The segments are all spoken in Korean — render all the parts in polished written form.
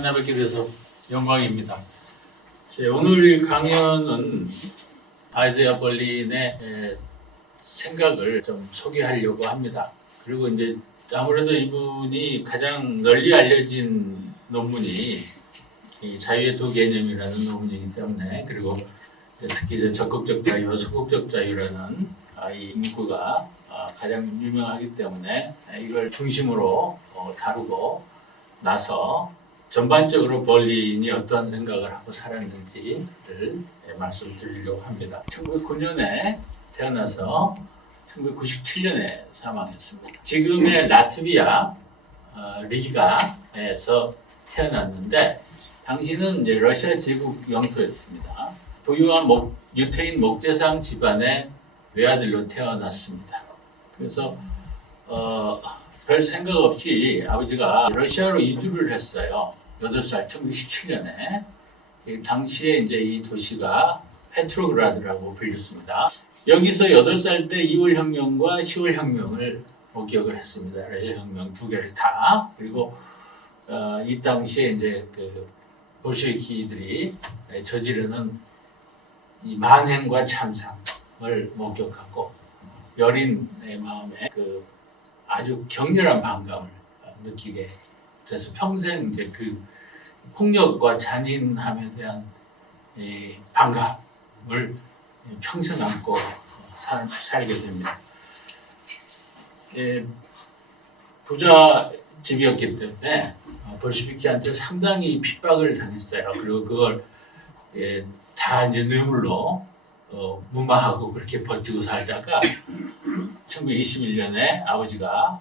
만나 뵙게 돼서 영광입니다. 오늘 강연은 아이제아 벌린의 생각을 좀 소개하려고 합니다. 그리고 이제 아무래도 이분이 가장 널리 알려진 논문이 이 자유의 두 개념이라는 논문이기 때문에, 그리고 특히 적극적 자유와 소극적 자유라는 이 문구가 가장 유명하기 때문에 이걸 중심으로 다루고 나서 전반적으로 벌린이 어떠한 생각을 하고 살았는지를 말씀드리려고 합니다. 1909년에 태어나서 1997년에 사망했습니다. 지금의 라트비아 리가에서 태어났는데, 당시는 이제 러시아 제국 영토였습니다. 부유한 유태인 목재상 집안의 외아들로 태어났습니다. 그래서 별 생각 없이 아버지가 러시아로 이주를 했어요. 8살 1917년에. 당시에 이제 이 도시가 페트로그라드라고 불렸습니다. 여기서 8살 때 2월 혁명과 10월 혁명을 목격을 했습니다. 러시아 혁명 두 개를 다. 그리고 이 당시에 이제 그 볼셰비키들이 저지르는 이 만행과 참상을 목격하고 여린의 마음에 그 아주 격렬한 반감을 느끼게 돼서 평생 이제 그 폭력과 잔인함에 대한 반감을 평생 안고 살게 됩니다. 부자 집이었기 때문에 볼셰비키한테 상당히 핍박을 당했어요. 그리고 그걸 다 이제 뇌물로 무마하고 그렇게 버티고 살다가 1921년에 아버지가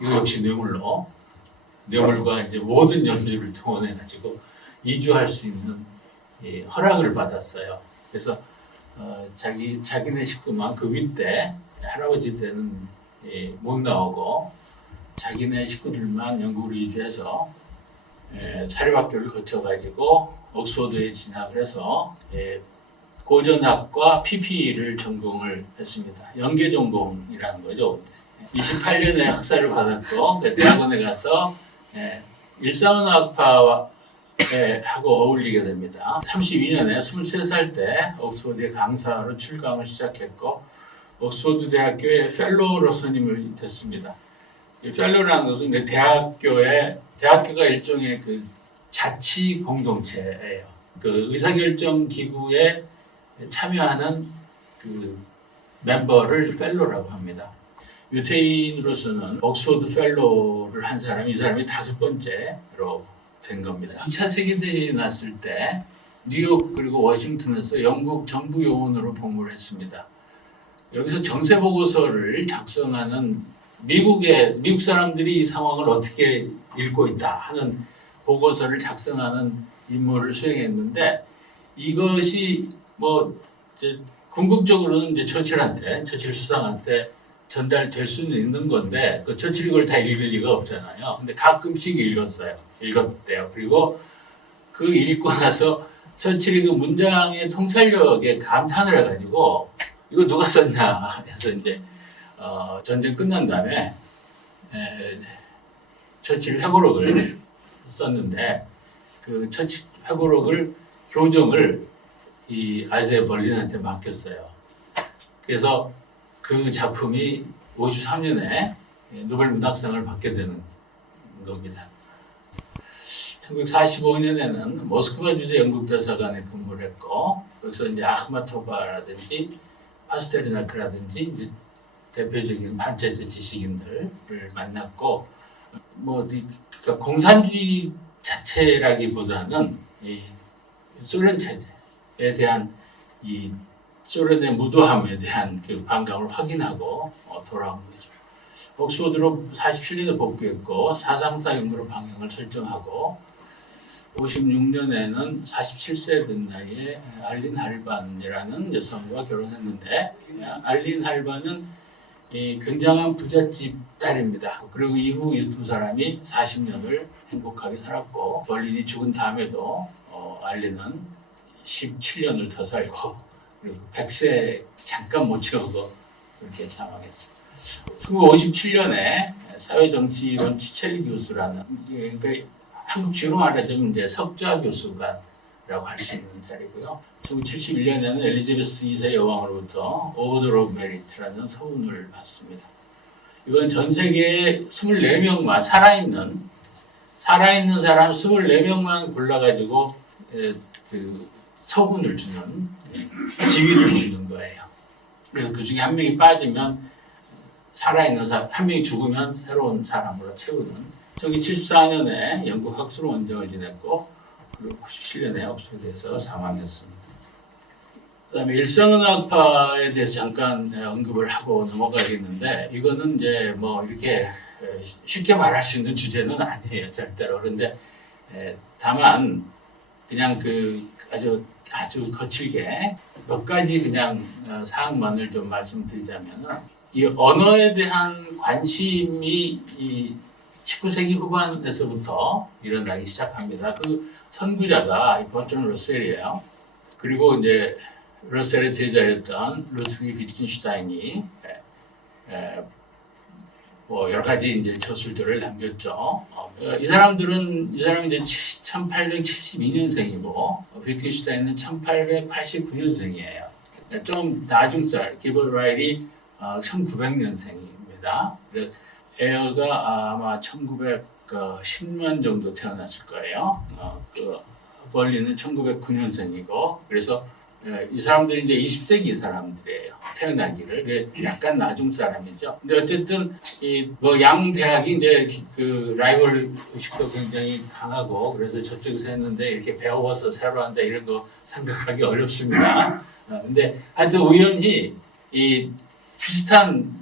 이거 역시 뇌물과 이제 모든 연주를 동원해 가지고 이주할 수 있는 허락을 받았어요. 그래서 자기네 식구만 그 윗대 할아버지 때는 못 나오고 자기네 식구들만 영국으로 이주해서 사립학교를 거쳐가지고 옥스퍼드에 진학을 해서 고전학과 PP를 전공을 했습니다. 연계 전공이라는 거죠. 28년에 학사를 받았고 대학원에 가서 일상언어학파와 하고 어울리게 됩니다. 32년에 23살 때 옥스퍼드의 강사로 출강을 시작했고 옥스퍼드 대학교의 펠로로 선임을 됐습니다. 이 펠로라는 것은 대학교가 일종의 그 자치 공동체예요. 그 의사결정 기구에 참여하는 그 멤버를 펠로라고 합니다. 유태인으로서는 옥스퍼드 펠로를 한 사람이 이 사람이 5번째로 된 겁니다. 2차 세계대전이 났을 때 뉴욕 그리고 워싱턴에서 영국 정부 요원으로 복무를 했습니다. 여기서 정세 보고서를 작성하는 미국 사람들이 이 상황을 어떻게 읽고 있다 하는 보고서를 작성하는 임무를 수행했는데, 이것이 이제 궁극적으로는 이제 처칠 수상한테 전달될 수는 있는 건데, 그 처칠이 그걸 다 읽을 리가 없잖아요. 근데 가끔씩 읽었대요. 그리고 그 읽고 나서 처칠이 그 문장의 통찰력에 감탄을 해가지고 이거 누가 썼냐 해서 이제 전쟁 끝난 다음에 처칠 회고록을 썼는데, 그 처칠 회고록을 교정을 이 아이제아 벌린한테 맡겼어요. 그래서 그 작품이 53년에 노벨 문학상을 받게 되는 겁니다. 1945년에는 모스크바 주재 영국 대사관에 근무를 했고, 거기서 이제 아흐마토바라든지 파스테르나크라든지 이제 대표적인 반체제 지식인들을 만났고, 그러니까 공산주의 자체라기보다는 이 소련 체제에 대한 이 소련의 무도함에 대한 그 반감을 확인하고 돌아온 거죠. 옥스퍼드로 47년에 복귀했고 사상사 연구로 방향을 설정하고 56년에는 47세 된 나이에 알린 할반이라는 여성과 결혼했는데, 알린 할반은 굉장한 부잣집 딸입니다. 그리고 이후 이 두 사람이 40년을 행복하게 살았고, 벌린이 죽은 다음에도 알린은 17년을 더 살고, 그리고 100세 잠깐 못 채우고 그렇게 사망했어요. 1957년에 사회정치론 치첼리 교수라는, 그러니까 한국식으로 말하자면 이제 석좌 교수관이라고 할 수 있는 자리고요. 1971년에는 엘리자베스 2세 여왕으로부터 오더 오브 메리트라는 서훈을 받습니다. 이건 전 세계에 24명만 살아있는 사람 24명만 골라가지고 그 서훈을 주는 지위를 주는 거예요. 그래서 그 중에 한 명이 빠지면 살아있는 사람, 한 명이 죽으면 새로운 사람으로 채우는 1974년에 영국 학술 원정을 지냈고 그리고 97년에 옥스퍼드에서 사망했습니다. 그다음에 일상의학파에 대해서 잠깐 언급을 하고 넘어가겠는데 이거는 이제 뭐 이렇게 쉽게 말할 수 있는 주제는 아니에요, 절대로. 그런데 다만 그냥 그 아주 거칠게 몇 가지 그냥 사항만을 좀 말씀드리자면은 이 언어에 대한 관심이 이 19세기 후반에서부터 일어나기 시작합니다. 그 선구자가 버튼 러셀이에요. 그리고 이제 러셀의 제자였던 루트기 비트겐슈타인이 뭐 여러 가지 이제 저술들을 남겼죠. 이 사람이 이제 1872년생이고 비트겐슈타인은 1889년생이에요. 좀 나중살, 기버라일이 1900년생입니다. 에어가 아마 1910년 정도 태어났을 거예요. 그 벌리는 1909년생이고 그래서 이 사람들이 이제 20세기 사람들이에요. 태어나기를 약간 나중 사람이죠. 근데 어쨌든 뭐 양 대학이 이제 그 라이벌 의식도 굉장히 강하고 그래서 저쪽에서 했는데 이렇게 배워서 새로 한다 이런 거 생각하기 어렵습니다. 근데 하여튼 우연히 이 비슷한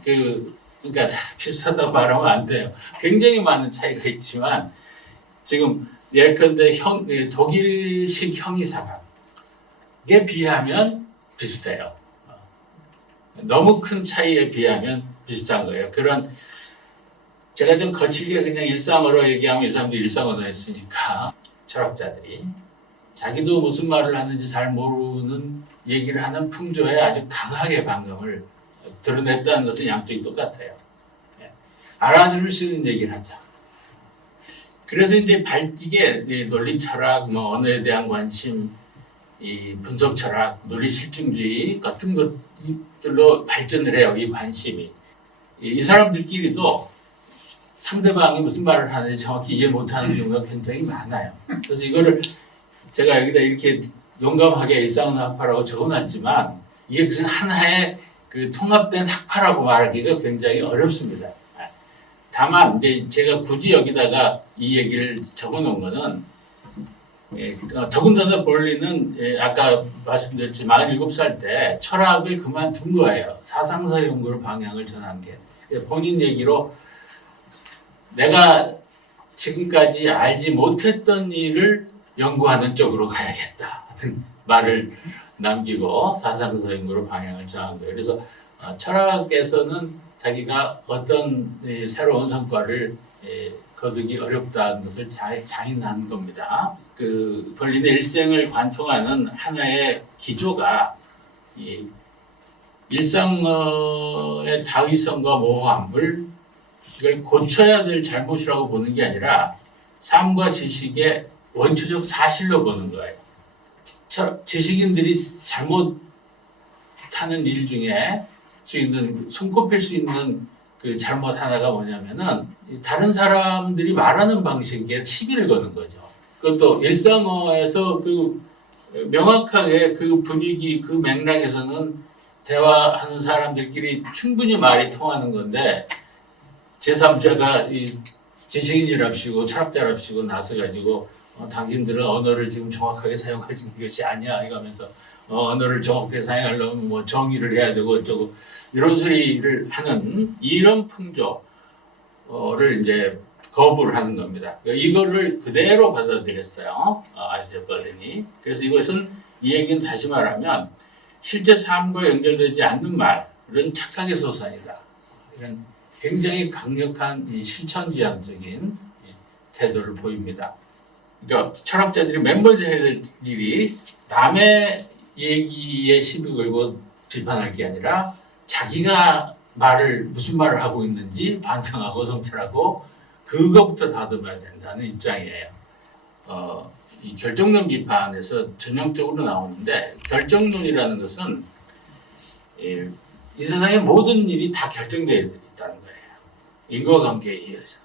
그러니까 비슷하다고 말하면 안 돼요. 굉장히 많은 차이가 있지만 지금 예컨대 독일식 형이상학에 비하면 비슷해요. 너무 큰 차이에 비하면 비슷한 거예요. 그런 제가 좀 거칠게 그냥 일상어로 얘기하면 이 사람들이 일상어로 했으니까 철학자들이 자기도 무슨 말을 하는지 잘 모르는 얘기를 하는 풍조에 아주 강하게 반감을 드러냈다는 것은 양쪽이 똑같아요. 알아들을 수 있는 얘기를 하자. 그래서 이제 이게 논리 철학, 뭐 언어에 대한 관심, 이 분석 철학, 논리 실증주의 같은 것들로 발전을 해요. 이 관심이. 이 사람들끼리도 상대방이 무슨 말을 하는지 정확히 이해 못하는 경우가 굉장히 많아요. 그래서 이거를 제가 여기다 이렇게 용감하게 일상학파라고 적어놨지만 이게 무슨 하나의 그 통합된 학파라고 말하기가 굉장히 어렵습니다. 다만 이제 제가 굳이 여기다가 이 얘기를 적어놓은 거는 더군다나 볼리는 아까 말씀드렸지 47살 때 철학을 그만둔 거예요. 사상사 연구로 방향을 전한 게 본인 얘기로 내가 지금까지 알지 못했던 일을 연구하는 쪽으로 가야겠다 같은 말을 남기고 사상사 연구로 방향을 정한 거예요. 그래서 철학에서는 자기가 어떤 새로운 성과를 거두기 어렵다는 것을 자인한 겁니다. 그 벌린의 일생을 관통하는 하나의 기조가 이 일상의 다의성과 모호함을 이걸 고쳐야 될 잘못이라고 보는 게 아니라 삶과 지식의 원초적 사실로 보는 거예요. 지식인들이 잘못하는 일 중에 손꼽힐 수 있는 그 잘못 하나가 뭐냐면은 다른 사람들이 말하는 방식에 시비를 거는 거죠. 그것도 일상어에서 그 명확하게 그 분위기, 그 맥락에서는 대화하는 사람들끼리 충분히 말이 통하는 건데 제3자가 이 지식인이랍시고 철학자랍시고 나서가지고 당신들은 언어를 지금 정확하게 사용하시는 것이 아니야 이러면서 언어를 정확하게 사용하려면 뭐 정의를 해야 되고 어쩌고 이런 소리를 하는 이런 풍조를 이제 거부를 하는 겁니다. 이거를 그대로 받아들였어요. 아이작 벌린이. 그래서 이것은 이 얘기는 다시 말하면 실제 삶과 연결되지 않는 말은 착각의 소산이다. 이런 굉장히 강력한 이 실천지향적인 태도를 보입니다. 그러니까 철학자들이 맨먼저 해야 될 일이 남의 얘기에 시비 걸고 비판할 게 아니라 자기가 무슨 말을 하고 있는지 반성하고 성찰하고 그거부터 다듬어야 된다는 입장이에요. 이 결정론 비판에서 전형적으로 나오는데 결정론이라는 것은 이 세상의 모든 일이 다 결정되어 있다는 거예요. 인과관계에 의해서.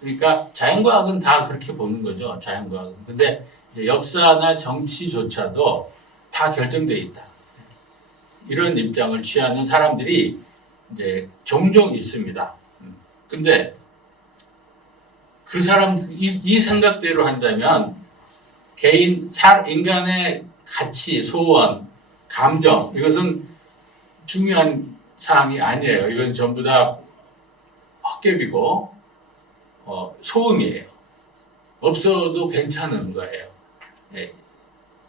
그러니까 자연과학은 다 그렇게 보는 거죠. 자연과학은. 근데 역사나 정치조차도 다 결정되어 있다. 이런 입장을 취하는 사람들이 이제 종종 있습니다. 근데 그 사람 이 생각대로 한다면 인간의 가치, 소원, 감정 이것은 중요한 사항이 아니에요. 이건 전부 다 헛개비고 소음이에요. 없어도 괜찮은 거예요.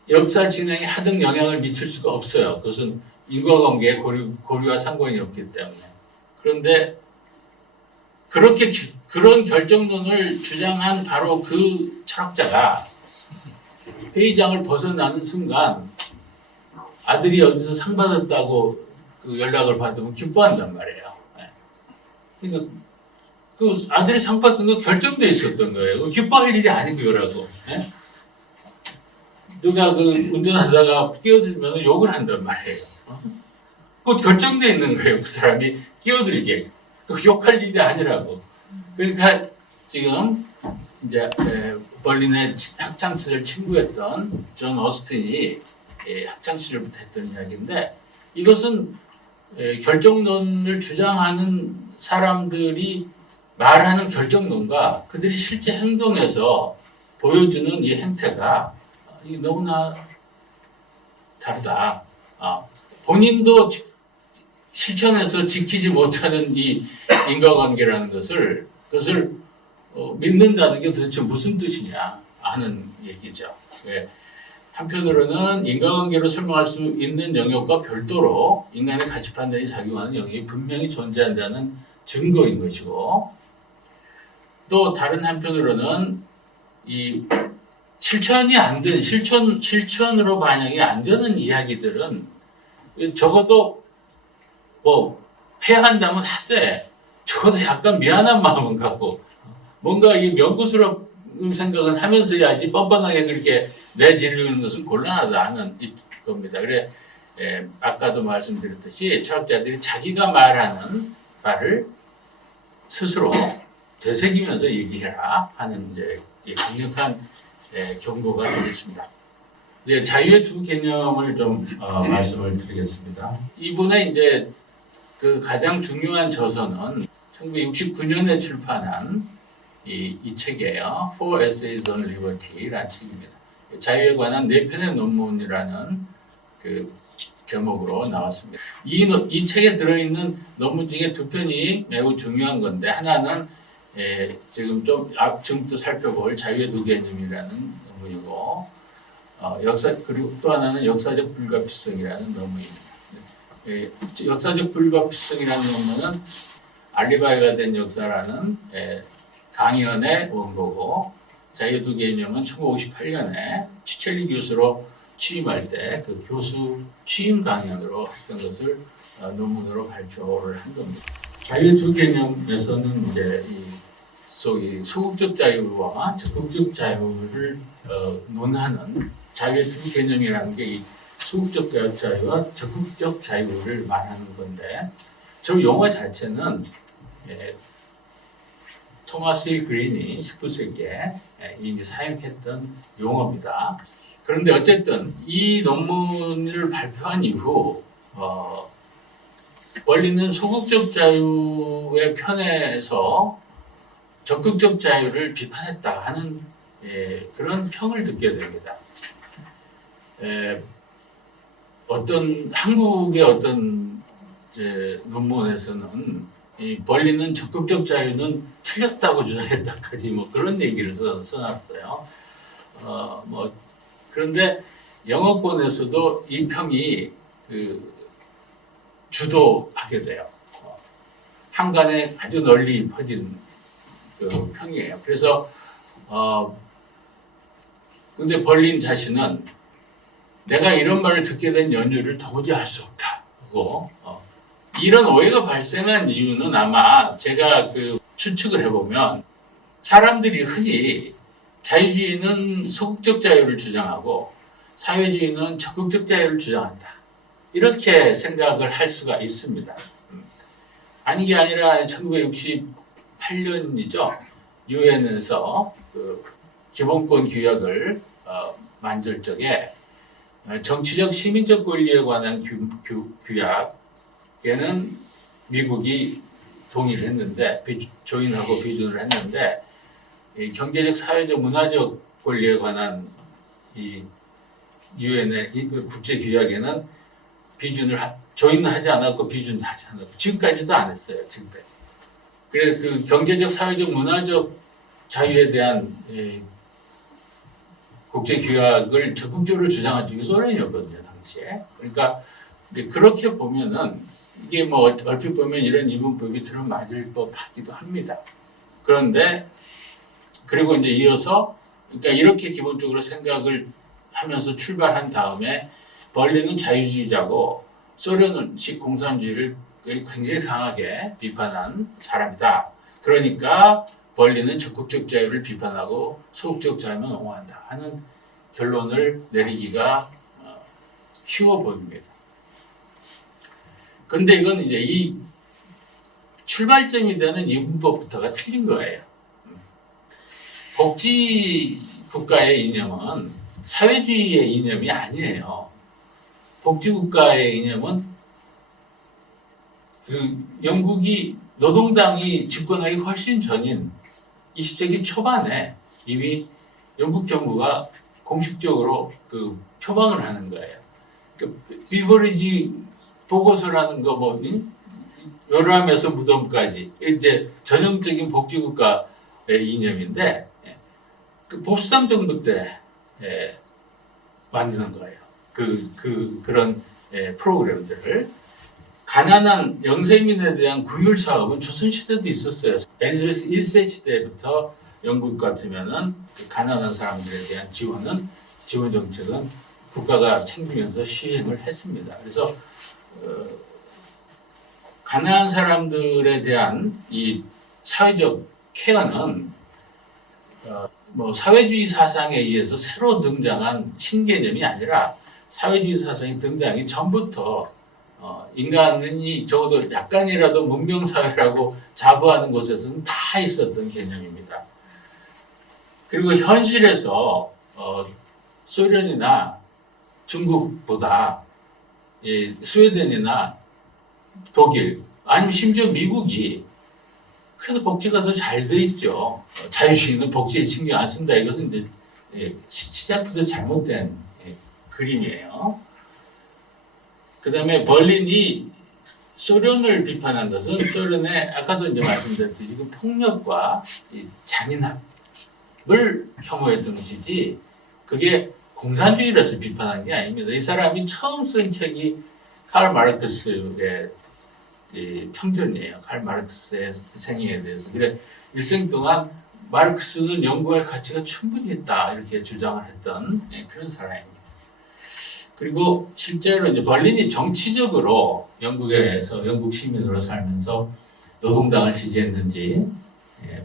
역사 진행에 하등 영향을 미칠 수가 없어요. 그것은 인과관계의 고리와 상관이 없기 때문에. 그런데 그런 결정론을 주장한 바로 그 철학자가 회의장을 벗어나는 순간 아들이 어디서 상 받았다고 그 연락을 받으면 기뻐한단 말이에요. 그러니까 그 아들이 상 받은 거 결정돼 있었던 거예요. 기뻐할 일이 아니고요라고. 누가 그 운전하다가 끼어들면 욕을 한단 말이에요. 그거 결정돼 있는 거예요. 그 사람이 끼어들게. 욕할 일이 아니라고. 그러니까 지금 이제 벌린의 학창 시절 친구였던 존 어스틴이 학창 시절부터 했던 이야기인데 이것은 결정론을 주장하는 사람들이 말하는 결정론과 그들이 실제 행동에서 보여주는 이 행태가 너무나 다르다. 본인도 실천해서 지키지 못하는 이 인과관계라는 그것을 믿는다는 게 도대체 무슨 뜻이냐 하는 얘기죠. 한편으로는 인과관계로 설명할 수 있는 영역과 별도로 인간의 가치 판단이 작용하는 영역이 분명히 존재한다는 증거인 것이고 또 다른 한편으로는 이 실천이 안 된, 실천으로 반영이 안 되는 이야기들은 적어도 뭐 해야 한다면 하되 적어도 약간 미안한 마음은 갖고 뭔가 이 명구스러운 생각은 하면서 해야지 뻔뻔하게 그렇게 내지르는 것은 곤란하다는 겁니다. 그래 아까도 말씀드렸듯이 철학자들이 자기가 말하는 말을 스스로 되새기면서 얘기해라 하는 이제 강력한 경고가 되겠습니다. 이제 자유의 두 개념을 좀 말씀을 드리겠습니다. 이분의 이제 그 가장 중요한 저서는 1969년에 출판한 이 책이에요. Four Essays on Liberty라는 책입니다. 자유에 관한 4편의 논문이라는 그 제목으로 나왔습니다. 이 책에 들어있는 논문 중에 2편이 매우 중요한 건데 하나는 지금부터 살펴볼 자유의 두 개념이라는 논문이고 그리고 또 하나는 역사적 불가피성이라는 논문입니다. 역사적 불가피성이라는 논문은 알리바이가 된 역사라는 강연의 원고고 자유의 두 개념은 1958년에 치첼리 교수로 취임할 때 그 교수 취임 강연으로 했던 것을 논문으로 발표를 한 겁니다. 자유의 두 개념에서는 이제 소위 소극적 자유와 적극적 자유를 논하는 자유의 두 개념이라는 게 이 소극적 자유와 적극적 자유를 말하는 건데 저 용어 자체는 토마스 그린이 19세기에 이미 사용했던 용어입니다. 그런데 어쨌든 이 논문을 발표한 이후 벌린은 소극적 자유의 편에서 적극적 자유를 비판했다 하는 그런 평을 듣게 됩니다. 한국의 어떤 논문에서는 이 벌린은 적극적 자유는 틀렸다고 주장했다까지 뭐 그런 얘기를 써놨어요. 그런데 영어권에서도 이 평이 주도하게 돼요. 한간에 아주 널리 퍼진 그 평이에요. 그래서 근데 벌린 자신은 내가 이런 말을 듣게 된 연유를 도무지 알 수 없다고 이런 오해가 발생한 이유는 아마 제가 추측을 해보면 사람들이 흔히 자유주의는 소극적 자유를 주장하고 사회주의는 적극적 자유를 주장한다. 이렇게 생각을 할 수가 있습니다. 아닌 게 아니라 1968년이죠. 유엔에서 그 기본권 규약을 만들 적에 정치적 시민적 권리에 관한 규약에는 미국이 동의를 했는데 조인하고 비준을 했는데 이 경제적, 사회적, 문화적 권리에 관한 이 유엔의 이 국제 규약에는 조인은 하지 않았고 비준도 하지 않았고 지금까지도 안 했어요. 지금까지. 그래 그 경제적, 사회적, 문화적 자유에 대한 국제 규약을 적극적으로 주장한 적이 소련이었거든요, 당시에. 그러니까 그렇게 보면은 이게 뭐 얼핏 보면 이런 이분법이 들어맞을 법하기도 합니다. 그런데 그리고 이제 이어서 그러니까 이렇게 기본적으로 생각을 하면서 출발한 다음에 벌린은 자유주의자고 소련은 공산주의를 굉장히 강하게 비판한 사람이다. 그러니까 벌린은 적극적 자유를 비판하고 소극적 자유만 옹호한다 하는 결론을 내리기가 쉬워 보입니다. 근데 이건 이제 이 출발점이 되는 이분법부터가 틀린 거예요. 복지 국가의 이념은 사회주의의 이념이 아니에요. 복지 국가의 이념은 그 영국이 노동당이 집권하기 훨씬 전인 20세기 초반에 이미 영국 정부가 공식적으로 그 표방을 하는 거예요. 그 비버리지 보고서라는 거 뭐 요람에서 무덤까지 이제 전형적인 복지 국가의 이념인데 그 보수당 정부 때 만드는 거예요. 그런 프로그램들을 가난한 영세민에 대한 구휼 사업은 조선 시대도 있었어요. 엘리자베스 1세 시대부터 영국 같으면은 그 가난한 사람들에 대한 지원 정책은 국가가 챙기면서 시행을 했습니다. 그래서 가난한 사람들에 대한 이 사회적 케어는 뭐 사회주의 사상에 의해서 새로 등장한 신개념이 아니라 사회주의 사상이 등장하기 전부터 인간이 적어도 약간이라도 문명사회라고 자부하는 곳에서는 다 있었던 개념입니다. 그리고 현실에서 소련이나 중국보다 스웨덴이나 독일 아니면 심지어 미국이 그래도 복지가 더 잘 돼 있죠. 자유주의는 복지에 신경 안 쓴다. 이것은 이제 시작부터 잘못된 그림이에요. 그 다음에 벌린이 소련을 비판한 것은 소련의 아까도 이제 말씀드렸듯이 그 폭력과 이 잔인함을 혐오했던 것이지 그게 공산주의라서 비판한 게 아닙니다. 이 사람이 처음 쓴 책이 칼 마르크스의 평전이에요. 칼 마르크스의 생애에 대해서. 그래 일생 동안 마르크스는 연구할 가치가 충분히 있다 이렇게 주장을 했던 그런 사람입니다. 그리고 실제로 이제 벌린이 정치적으로 영국에서 영국 시민으로 살면서 노동당을 지지했는지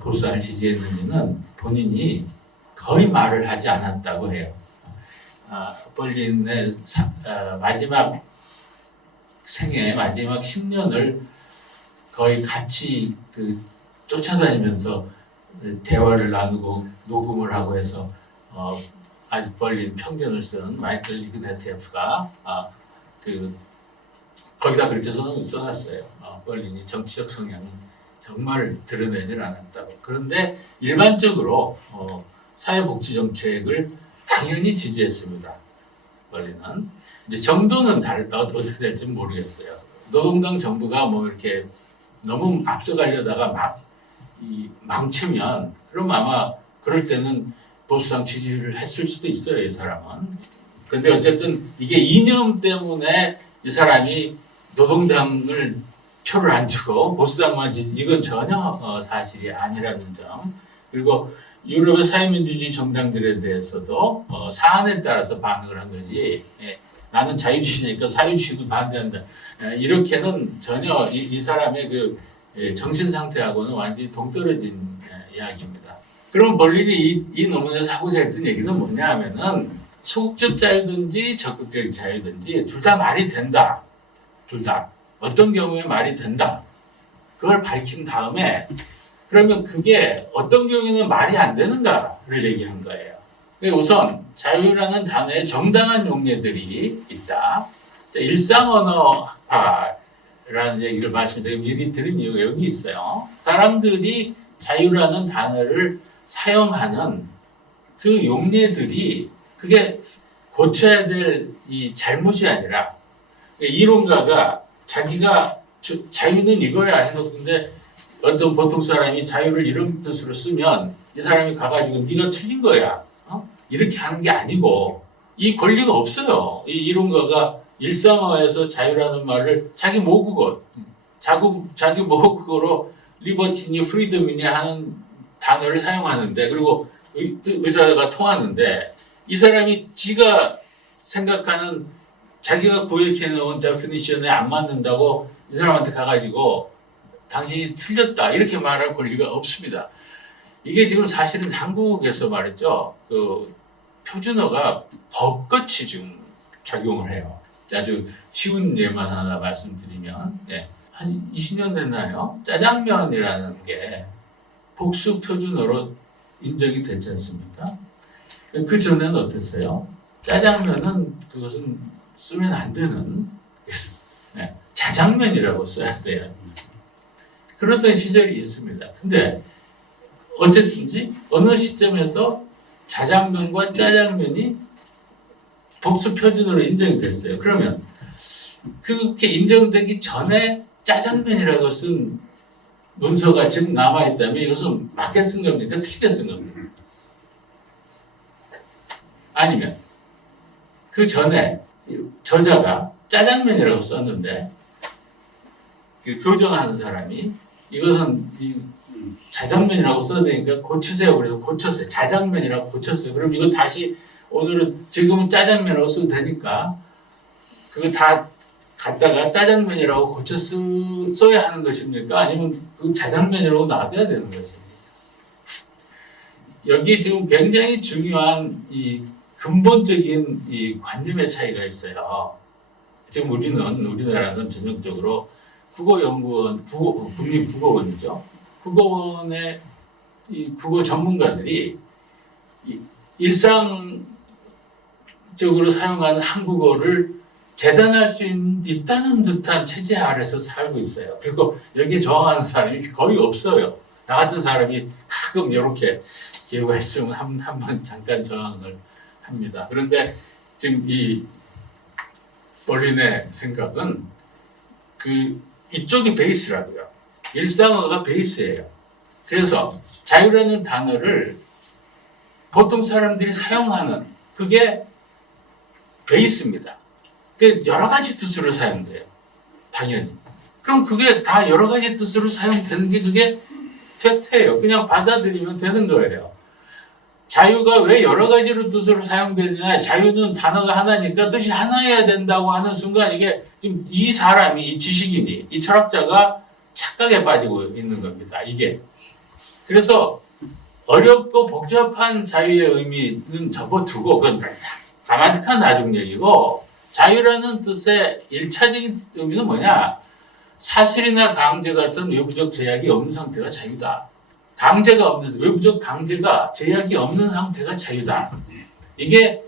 보수당을 지지했는지는 본인이 거의 말을 하지 않았다고 해요. 벌린의 마지막 생애 마지막 10년을 거의 같이 쫓아다니면서 대화를 나누고 녹음을 하고 해서 아주 벌린 평전을 쓴 마이클 이그나티예프가 거기다 그렇게 써놨어요. 벌린이 정치적 성향은 정말 드러내질 않았다고. 그런데 일반적으로 사회복지 정책을 당연히 지지했습니다. 벌린은. 이제 정도는 어떻게 될지 모르겠어요. 노동당 정부가 뭐 이렇게 너무 앞서가려다가 망치면 그럼 아마 그럴 때는 보수당 지지를 했을 수도 있어요, 이 사람은. 근데 어쨌든 이게 이념 때문에 이 사람이 노동당을 표를 안 주고 보수당만 이건 전혀 사실이 아니라는 점. 그리고 유럽의 사회민주주의 정당들에 대해서도 사안에 따라서 반응을 한 거지. 나는 자유주의니까 사회주의도 반대한다. 이렇게는 전혀 이 사람의 그 정신 상태하고는 완전히 동떨어진 이야기입니다. 그럼 본인이 이 논문에서 하고자 했던 얘기는 뭐냐 하면은 소극적 자유든지 적극적 자유든지 둘 다 말이 된다. 둘 다. 어떤 경우에 말이 된다. 그걸 밝힌 다음에 그러면 그게 어떤 경우에는 말이 안 되는가를 얘기한 거예요. 우선 자유라는 단어에 정당한 용례들이 있다. 일상언어학파라는 얘기를 말씀드리고 미리 들은 이유가 여기 있어요. 사람들이 자유라는 단어를 사용하는 그 용례들이 그게 고쳐야 될 이 잘못이 아니라 이론가가 자기가 자유는 이거야 해놓는데 어떤 보통 사람이 자유를 이런 뜻으로 쓰면 이 사람이 가가지고 네가 틀린 거야. 이렇게 하는 게 아니고 이 권리가 없어요. 이 이론가가 일상어에서 자유라는 말을 자기 모국어, 자기 모국어로 리버티니 프리덤이니 하는 단어를 사용하는데 그리고 의사가 통하는데 이 사람이 지가 생각하는 자기가 구획해 놓은 데피니션에 안 맞는다고 이 사람한테 가가지고 당신이 틀렸다 이렇게 말할 권리가 없습니다. 이게 지금 사실은 한국에서 말했죠. 그 표준어가 벚꽃이 지금 작용을 해요. 아주 쉬운 예만 하나 말씀드리면 한 20년 됐나요? 짜장면이라는 게 복수 표준어로 인정이 됐지 않습니까? 그 전에는 어땠어요? 짜장면은 그것은 쓰면 안 되는 자장면이라고 써야 돼요. 그러던 시절이 있습니다. 근데 어쨌든지 어느 시점에서 자장면과 짜장면이 복수 표준으로 인정이 됐어요. 그러면 그렇게 인정되기 전에 짜장면이라고 쓴 문서가 지금 남아있다면 이것은 맞게 쓴 겁니까? 틀리게 쓴 겁니까? 아니면 그 전에 저자가 짜장면이라고 썼는데 그 교정하는 사람이 이것은 자장면이라고 써야 되니까 고치세요. 그래서 고쳤어요. 자장면이라고 고쳤어요. 그럼 이거 다시 오늘은 지금은 짜장면이라고 써도 되니까 그거 다 갖다가 짜장면이라고 고쳐 써야 하는 것입니까? 아니면 그 자장면이라고 놔둬야 되는 것입니까? 여기 지금 굉장히 중요한 이 근본적인 이 관념의 차이가 있어요. 지금 우리나라는 전형적으로 국어연구원, 국립국어원이죠. 국어원의 이 국어 전문가들이 일상적으로 사용하는 한국어를 재단할 수 있다는 듯한 체제 아래서 살고 있어요. 그리고 여기에 저항하는 사람이 거의 없어요. 나 같은 사람이 가끔 이렇게 기회가 있으면 한번 잠깐 저항을 합니다. 그런데 지금 이 멀린의 생각은 이쪽이 베이스라고요. 일상어가 베이스예요. 그래서 자유라는 단어를 보통 사람들이 사용하는 그게 베이스입니다. 여러 가지 뜻으로 사용돼요. 당연히. 그럼 그게 다 여러 가지 뜻으로 사용되는 게 그게 팩트예요. 그냥 받아들이면 되는 거예요. 자유가 왜 여러 가지로 뜻으로 사용되느냐? 자유는 단어가 하나니까 뜻이 하나여야 된다고 하는 순간 이게 지금 이 사람이, 이 지식인이, 이 철학자가 착각에 빠지고 있는 겁니다. 이게. 그래서 어렵고 복잡한 자유의 의미는 접어두고 그건 가마틱한 나중 얘기고 자유라는 뜻의 1차적인 의미는 뭐냐? 사실이나 강제 같은 외부적 제약이 없는 상태가 자유다. 외부적 강제가 제약이 없는 상태가 자유다. 이게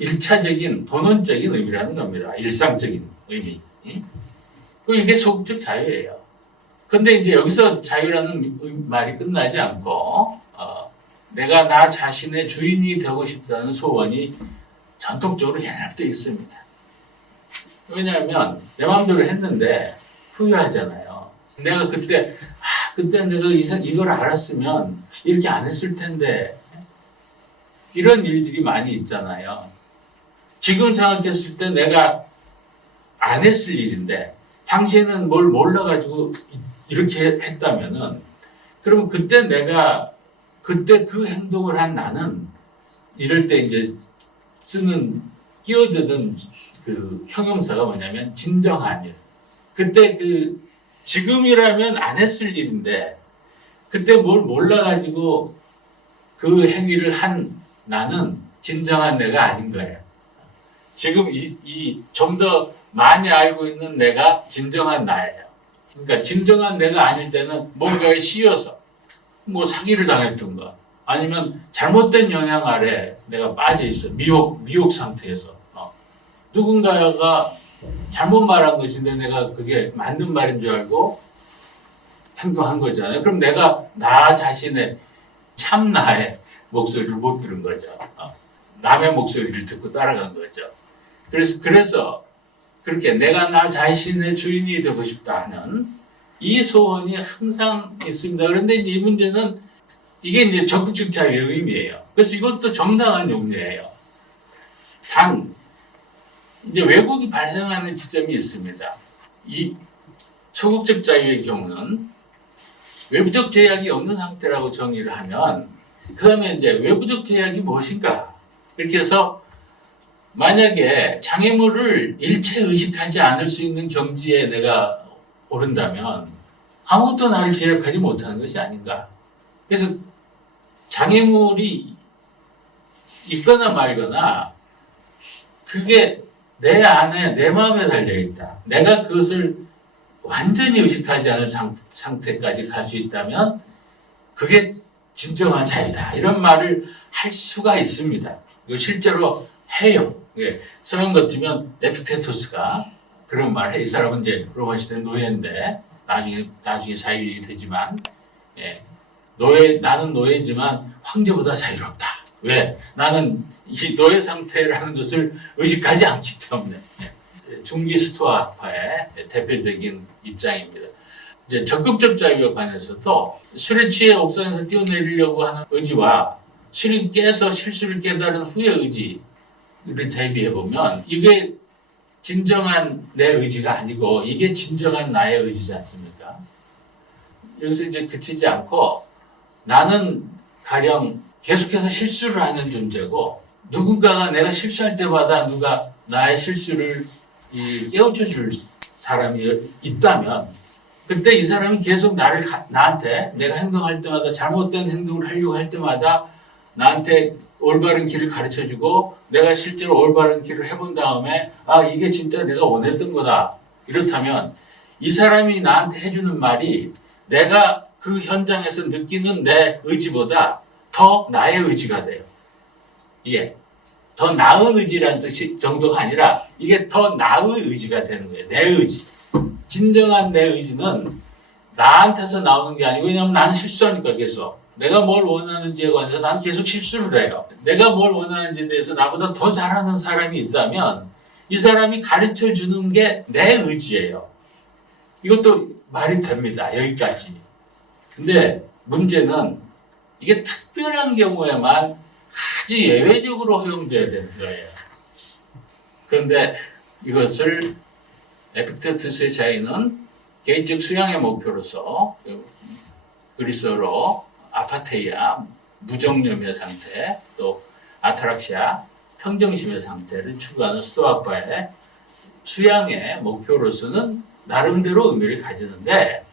1차적인 본원적인 의미라는 겁니다. 일상적인 의미. 이게 소극적 자유예요. 근데 이제 여기서 자유라는 말이 끝나지 않고 내가 나 자신의 주인이 되고 싶다는 소원이 전통적으로 옛날부터 있습니다. 왜냐하면 내 마음대로 했는데 후회하잖아요. 내가 그때 내가 이걸 알았으면 이렇게 안 했을 텐데 이런 일들이 많이 있잖아요. 지금 생각했을 때 내가 안 했을 일인데 당신은 뭘 몰라가지고 이렇게 했다면은 그러면 그때 그 행동을 한 나는 이럴 때 이제 끼어드는 그 형용사가 뭐냐면 진정한 일. 그때 지금이라면 안 했을 일인데 그때 뭘 몰라가지고 그 행위를 한 나는 진정한 내가 아닌 거예요. 지금 좀 더 많이 알고 있는 내가 진정한 나예요. 그러니까 진정한 내가 아닐 때는 뭔가에 씌여서 뭐 사기를 당했든가 아니면 잘못된 영향 아래 내가 빠져 있어. 미혹 상태에서. 누군가가 잘못 말한 것인데 내가 그게 맞는 말인 줄 알고 행동한 거잖아요. 그럼 내가 나 자신의 참 나의 목소리를 못 들은 거죠. 남의 목소리를 듣고 따라간 거죠. 그래서 그렇게 내가 나 자신의 주인이 되고 싶다 하는 이 소원이 항상 있습니다. 그런데 이제 이 문제는 이게 이제 적극적 자유의 의미예요. 그래서 이것도 정당한 용례예요. 단 이제 왜곡이 발생하는 지점이 있습니다. 이 소극적 자유의 경우는 외부적 제약이 없는 상태라고 정의를 하면 그 다음에 이제 외부적 제약이 무엇인가? 이렇게 해서 만약에 장애물을 일체 의식하지 않을 수 있는 경지에 내가 오른다면 아무것도 나를 제약하지 못하는 것이 아닌가. 그래서 장애물이 있거나 말거나 그게 내 안에 내 마음에 달려있다. 내가 그것을 완전히 의식하지 않을 상태까지 갈 수 있다면 그게 진정한 자유다. 이런 말을 할 수가 있습니다. 이거 실제로 해요. 예. 서양 같으면 에피테토스가 그런 말을 해. 이 사람은 이제 로마 시대 노예인데 나중에 자유인이 되지만 나는 노예지만 황제보다 자유롭다. 왜? 나는 이 노예 상태라는 것을 의식하지 않기 때문에. 중기 스토아파의 대표적인 입장입니다. 이제 적극적 자유에 관해서도 술에 취해 옥상에서 뛰어내리려고 하는 의지와 술이 깨서 실수를 깨달은 후의 의지를 대비해보면 이게 진정한 내 의지가 아니고 이게 진정한 나의 의지지 않습니까? 여기서 이제 그치지 않고 나는 가령 계속해서 실수를 하는 존재고 누군가가 내가 실수할 때마다 누가 나의 실수를 깨우쳐 줄 사람이 있다면 그때 이 사람이 계속 나한테 내가 행동할 때마다 잘못된 행동을 하려고 할 때마다 나한테 올바른 길을 가르쳐주고 내가 실제로 올바른 길을 해본 다음에 이게 진짜 내가 원했던 거다. 이렇다면 이 사람이 나한테 해주는 말이 내가 그 현장에서 느끼는 내 의지보다 더 나의 의지가 돼요. 이게 더 나은 의지라는 뜻이 정도가 아니라 이게 더 나의 의지가 되는 거예요. 내 의지. 진정한 내 의지는 나한테서 나오는 게 아니고 왜냐하면 나는 실수하니까 계속. 내가 뭘 원하는지에 관해서 나는 계속 실수를 해요. 내가 뭘 원하는지에 대해서 나보다 더 잘하는 사람이 있다면 이 사람이 가르쳐 주는 게 내 의지예요. 이것도 말이 됩니다. 여기까지. 근데 문제는 이게 특별한 경우에만 아주 예외적으로 허용돼야 되는 거예요. 그런데 이것을 에픽테투스의 자유는 개인적 수양의 목표로서 그리스어로 아파테이아, 무정념의 상태, 또 아트락시아, 평정심의 상태를 추구하는 스토아파의 수양의 목표로서는 나름대로 의미를 가지는데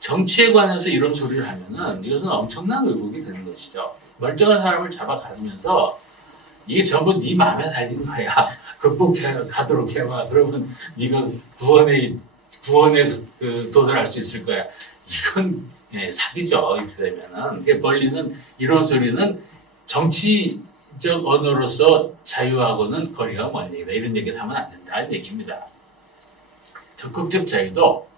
정치에 관해서 이런 소리를 하면은 이것은 엄청난 왜곡이 되는 것이죠. 멀쩡한 사람을 잡아가면서 이게 전부 네 마음에 달린 거야. 극복하도록 해봐. 그러면 네가 구원에 도달할 수 있을 거야. 이건 사기죠. 이렇게 되면은 이런 소리는 정치적 언어로서 자유하고는 거리가 먼 얘기다. 이런 얘기를 하면 안 된다는 얘기입니다. 적극적 자유도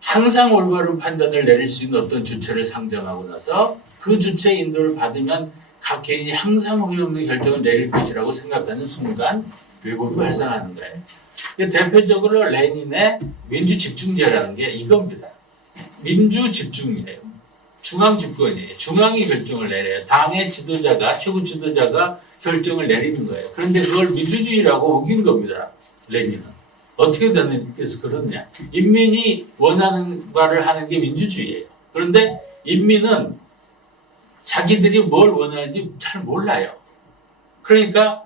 항상 올바른 판단을 내릴 수 있는 어떤 주체를 상정하고 나서 그 주체의 인도를 받으면 각 개인이 항상 후회 없는 결정을 내릴 것이라고 생각하는 순간 왜곡이 발생하는 거예요. 대표적으로 레닌의 민주집중제라는 게 이겁니다. 민주집중이에요. 중앙 집권이에요. 중앙이 결정을 내려요. 당의 최고 지도자가 결정을 내리는 거예요. 그런데 그걸 민주주의라고 우긴 겁니다. 레닌은. 어떻게 그래서 그러냐. 인민이 원하는 바를 하는 게 민주주의예요. 그런데 인민은 자기들이 뭘 원하는지 잘 몰라요. 그러니까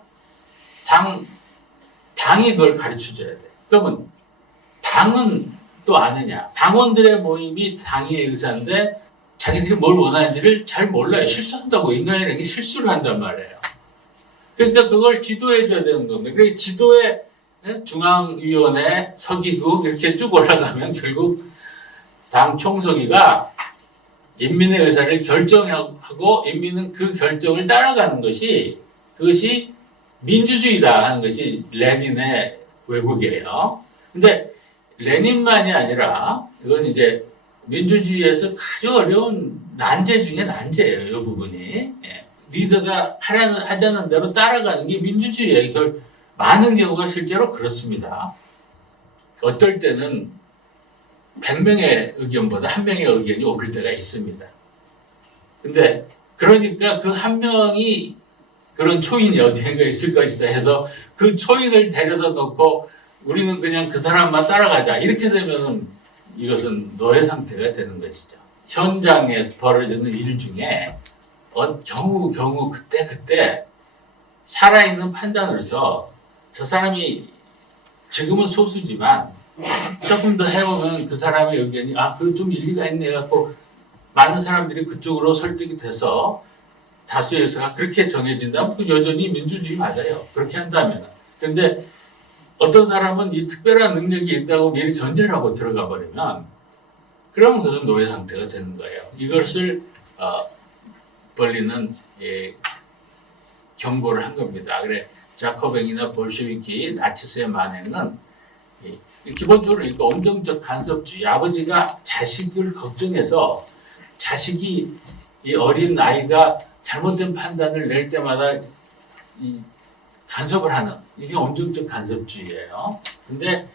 당이 그걸 가르쳐줘야 돼. 그러면 당은 또 아느냐. 당원들의 모임이 당의 의사인데 자기들이 뭘 원하는지를 잘 몰라요. 실수한다고. 인간이라는 게 실수를 한단 말이에요. 그러니까 그걸 지도해줘야 되는 겁니다. 그러니까 지도에 중앙위원회, 서기국 이렇게 쭉 올라가면 결국 당 총서기가 인민의 의사를 결정하고 인민은 그 결정을 따라가는 것이 그것이 민주주의다 하는 것이 레닌의 왜곡이에요. 근데 레닌만이 아니라 이건 이제 민주주의에서 아주 어려운 난제 중에 난제예요. 이 부분이. 예. 리더가 하자는 대로 따라가는 게 민주주의예요. 많은 경우가 실제로 그렇습니다. 어떨 때는 100명의 의견보다 1명의 의견이 옳을 때가 있습니다. 근데 그러니까 그 한 명이 그런 초인이 어디인가 있을 것이다 해서 그 초인을 데려다 놓고 우리는 그냥 그 사람만 따라가자. 이렇게 되면은 이것은 노예 상태가 되는 것이죠. 현장에서 벌어지는 일 중에 경우 그때 살아있는 판단으로서 저 사람이 지금은 소수지만 조금 더 해보면 그 사람의 의견이 그거 좀 일리가 있네 갖고 많은 사람들이 그쪽으로 설득이 돼서 다수의 의사가 그렇게 정해진다면 그 여전히 민주주의 맞아요. 그렇게 한다면. 그런데 어떤 사람은 이 특별한 능력이 있다고 미리 전제를 하고 들어가 버리면 그러면 그것은 노예 상태가 되는 거예요. 이것을 벌리는 경고를 한 겁니다. 그래 자코뱅이나 볼셰비키, 나치스의 만행은 기본적으로 이거 온정적 간섭주의. 아버지가 자식을 걱정해서 자식이 이 어린 아이가 잘못된 판단을 낼 때마다 간섭을 하는 이게 온정적 간섭주의예요. 근데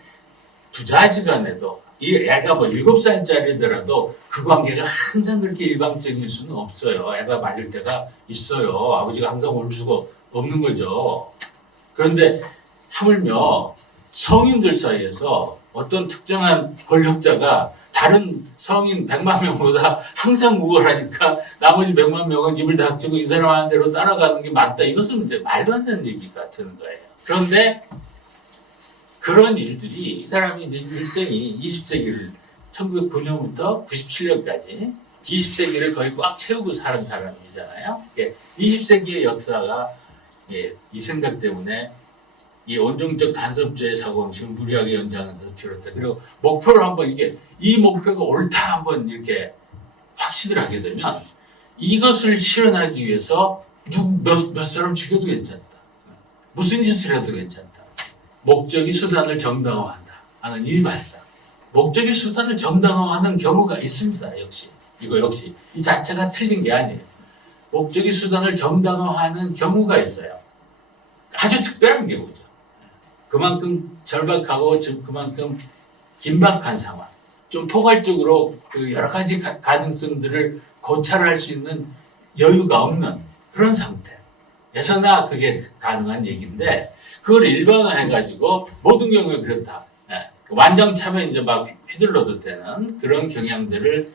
부자지간에도 이 애가 7살짜리더라도 그 관계가 항상 그렇게 일방적일 수는 없어요. 애가 맞을 때가 있어요. 아버지가 항상 올 수가 없는 거죠. 그런데 하물며 성인들 사이에서 어떤 특정한 권력자가 다른 성인 100만 명보다 항상 우월하니까 나머지 100만 명은 입을 닥치고 이 사람 하는 대로 따라가는 게 맞다. 이것은 이제 말도 안 되는 얘기가 되는 거예요. 그런데 그런 일들이 이 사람이 이제 일생이 20세기를 1909년부터 97년까지 20세기를 거의 꽉 채우고 사는 사람이잖아요. 20세기의 역사가 이 생각 때문에 이 온정적 간섭주의 사고방식을 무리하게 연장하는 데서 비롯해. 그리고 목표를 한번 이 목표가 옳다 한번 이렇게 확신을 하게 되면 이것을 실현하기 위해서 몇 사람 죽여도 괜찮다. 무슨 짓을 해도 괜찮다. 목적이 수단을 정당화한다 하는 이 발상. 목적이 수단을 정당화하는 경우가 있습니다. 역시 이거 역시 이 자체가 틀린 게 아니에요. 목적이 수단을 정당화하는 경우가 있어요. 아주 특별한 경우죠. 그만큼 절박하고 그만큼 긴박한 상황. 좀 포괄적으로 그 여러 가지 가능성들을 고찰할 수 있는 여유가 없는 그런 상태에서나 그게 가능한 얘기인데 그걸 일반화해가지고 모든 경우에 그렇다. 완장차면 이제 막 휘둘러도 되는 그런 경향들을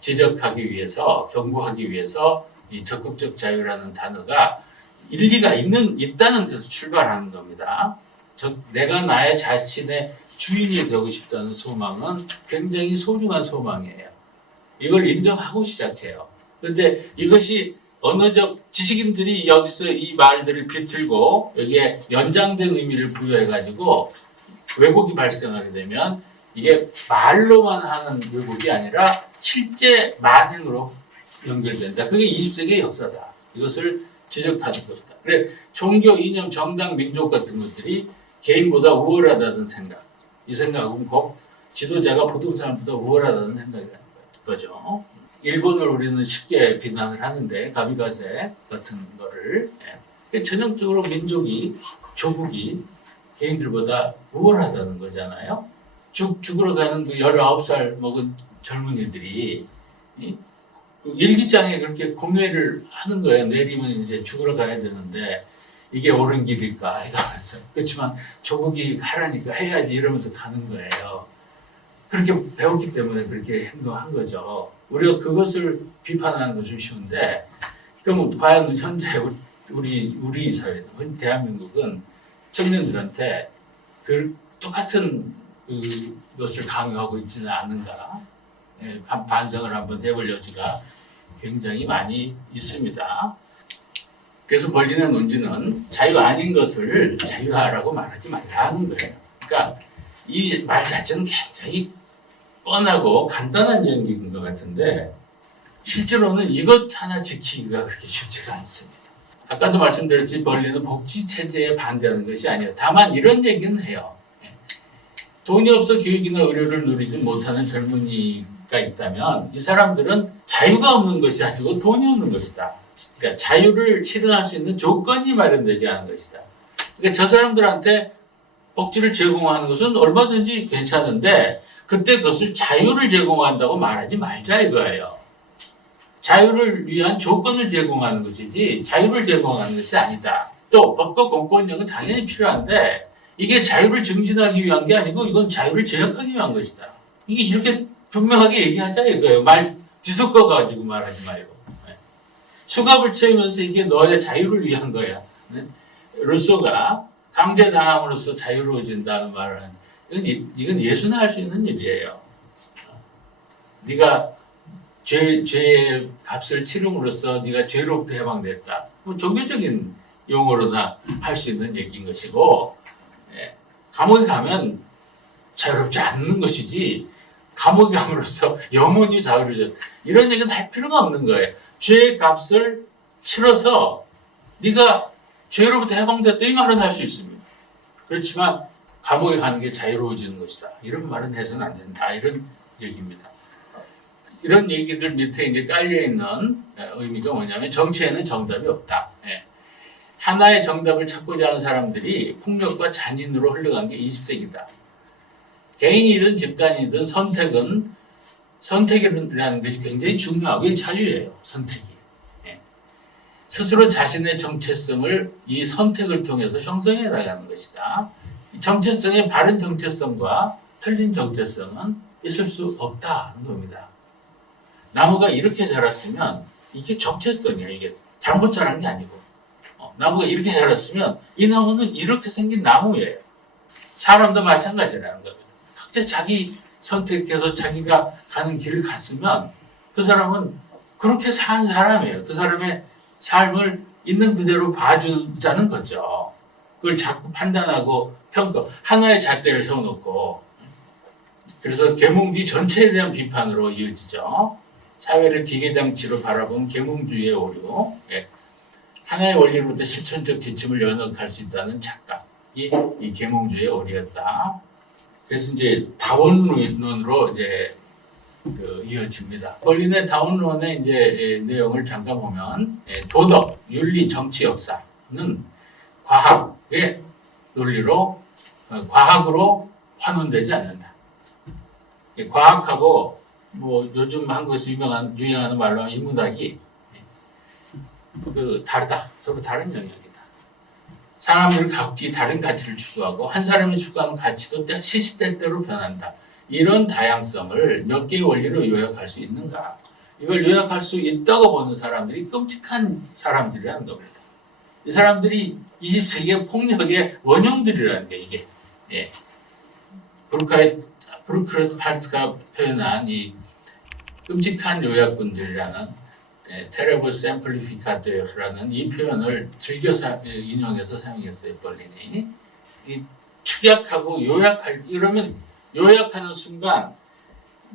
지적하기 위해서, 경고하기 위해서 이 적극적 자유라는 단어가 일리가 있다는 데서 출발하는 겁니다. 내가 나의 자신의 주인이 되고 싶다는 소망은 굉장히 소중한 소망이에요. 이걸 인정하고 시작해요. 그런데 이것이 언어적 지식인들이 여기서 이 말들을 비틀고 여기에 연장된 의미를 부여해가지고 왜곡이 발생하게 되면 이게 말로만 하는 왜곡이 아니라 실제 만행으로 연결된다. 그게 20세기의 역사다. 이것을 지적하는 것이다. 그래 종교, 이념, 정당, 민족 같은 것들이 개인보다 우월하다는 생각. 이 생각은 꼭 지도자가 보통 사람보다 우월하다는 생각이라는 거죠. 일본을 우리는 쉽게 비난을 하는데 가미가세 같은 거를 전형적으로 민족이 조국이 개인들보다 우월하다는 거잖아요. 죽으러 가는 그 19살 먹은 젊은이들이 일기장에 그렇게 공회를 하는 거예요. 내리면 이제 죽으러 가야 되는데 이게 옳은 길일까 이러면서 그렇지만 조국이 하라니까 해야지 이러면서 가는 거예요. 그렇게 배웠기 때문에 그렇게 행동한 거죠. 우리가 그것을 비판하는 것은 쉬운데 그럼 과연 현재 우리 사회, 대한민국은 청년들한테 그 똑같은 것을 강요하고 있지는 않는가? 반성을 한번 해볼 여지가 굉장히 많이 있습니다. 그래서 벌린의 논지는 자유 아닌 것을 자유하라고 말하지 말라는 거예요. 그러니까 이 말 자체는 굉장히 뻔하고 간단한 얘기인 것 같은데 실제로는 이것 하나 지키기가 그렇게 쉽지가 않습니다. 아까도 말씀드렸지 벌린은 복지 체제에 반대하는 것이 아니에요. 다만 이런 얘기는 해요. 돈이 없어 교육이나 의료를 누리지 못하는 젊은이가 있다면 이 사람들은 자유가 없는 것이 아니고 돈이 없는 것이다. 그러니까 자유를 실현할 수 있는 조건이 마련되지 않은 것이다. 그러니까 저 사람들한테 복지를 제공하는 것은 얼마든지 괜찮은데 그때 그것을 자유를 제공한다고 말하지 말자 이거예요. 자유를 위한 조건을 제공하는 것이지 자유를 제공하는 것이 아니다. 또 법과 공권력은 당연히 필요한데 이게 자유를 증진하기 위한 게 아니고 이건 자유를 제약하기 위한 것이다. 이게 이렇게 분명하게 얘기하자 이거예요. 말 뒤섞어가지고 말하지 말고. 수갑을 채우면서 이게 너의 자유를 위한 거야. 루소가 강제당함으로써 자유로워진다는 말은 이건 예수나 할 수 있는 일이에요. 네가 죄의 값을 치름으로써 네가 죄로부터 해방됐다. 뭐 종교적인 용어로나 할 수 있는 얘기인 것이고 감옥에 가면 자유롭지 않는 것이지 감옥에 감으로써 영원히 자유로워져 이런 얘기는 할 필요가 없는 거예요. 죄의 값을 치러서 네가 죄로부터 해방됐다 이 말은 할 수 있습니다. 그렇지만 감옥에 가는 게 자유로워지는 것이다. 이런 말은 해서는 안 된다. 이런 얘기입니다. 이런 얘기들 밑에 이제 깔려 있는 의미가 뭐냐면 정치에는 정답이 없다. 하나의 정답을 찾고자 하는 사람들이 폭력과 잔인으로 흘러간 게 20세기다. 개인이든 집단이든 선택이라는 것이 굉장히 중요하고 이게 자유예요. 선택이. 스스로 자신의 정체성을 이 선택을 통해서 형성해 나가는 것이다. 정체성의 바른 정체성과 틀린 정체성은 있을 수 없다는 겁니다. 나무가 이렇게 자랐으면 이게 정체성이야. 이게 잘못 자란 게 아니고. 나무가 이렇게 자랐으면 이 나무는 이렇게 생긴 나무예요. 사람도 마찬가지라는 겁니다. 각자 자기 선택해서 자기가 가는 길을 갔으면 그 사람은 그렇게 산 사람이에요. 그 사람의 삶을 있는 그대로 봐주자는 거죠. 그걸 자꾸 판단하고 평가, 하나의 잣대를 세워놓고 그래서 계몽주의 전체에 대한 비판으로 이어지죠. 사회를 기계장치로 바라본 계몽주의의 오류, 하나의 원리로부터 실천적 지침을 연역할 수 있다는 착각이 이 계몽주의의 오류였다. 그래서 이제 다원론으로 이제 이어집니다. 벌린의 다원론의 이제 내용을 잠깐 보면 도덕, 윤리, 정치, 역사는 과학의 논리로 과학으로 환원되지 않는다. 과학하고 뭐 요즘 한국에서 유행하는 말로 하면 인문학이 다르다. 서로 다른 영역이다. 사람들은 각기 다른 가치를 추구하고 한 사람이 추구하는 가치도 시시때때로 변한다. 이런 다양성을 몇 개의 원리로 요약할 수 있는가? 이걸 요약할 수 있다고 보는 사람들이 끔찍한 사람들이라는 겁니다. 이 사람들이 20세기의 폭력의 원흉들이라는 게 이게 브루크르트가 표현한 이 끔찍한 요약분들이라는 terrible simplificateurs 이 표현을 즐겨 인용해서 사용했어요. 벌린이. 이 축약하고 이러면 요약하는 순간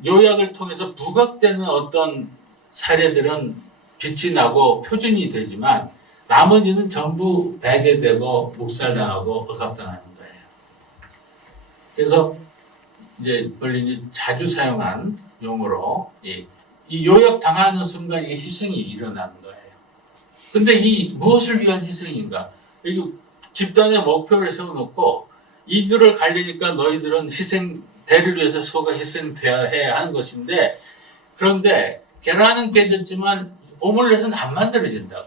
요약을 통해서 부각되는 어떤 사례들은 빛이 나고 표준이 되지만 나머지는 전부 배제되고 묵살당하고 억압당하는 거예요. 그래서 이제 벌린이 자주 사용한 용어로 이 요약 당하는 순간 이게 희생이 일어나는 거예요. 근데 이 무엇을 위한 희생인가? 여기 집단의 목표를 세워놓고 이 길을 가려니까 너희들은 대를 위해서 소가 희생돼야 해야 하는 것인데 그런데 계란은 깨졌지만 오믈렛은 안 만들어진다고.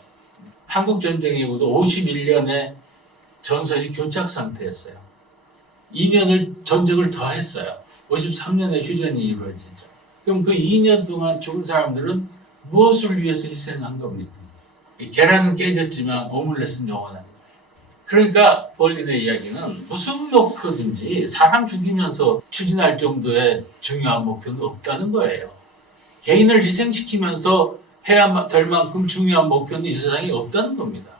한국 전쟁 이후도 51년에 전선이 교착 상태였어요. 2년을 전쟁을 더 했어요. 53년에 휴전이 이루어지죠. 그럼 그 2년 동안 죽은 사람들은 무엇을 위해서 희생한 겁니까? 계란은 깨졌지만 오믈렛은 영원한 거예요. 그러니까 벌린의 이야기는 무슨 목표든지 사람 죽이면서 추진할 정도의 중요한 목표는 없다는 거예요. 개인을 희생시키면서 해야 될 만큼 중요한 목표는 이 세상에 없다는 겁니다.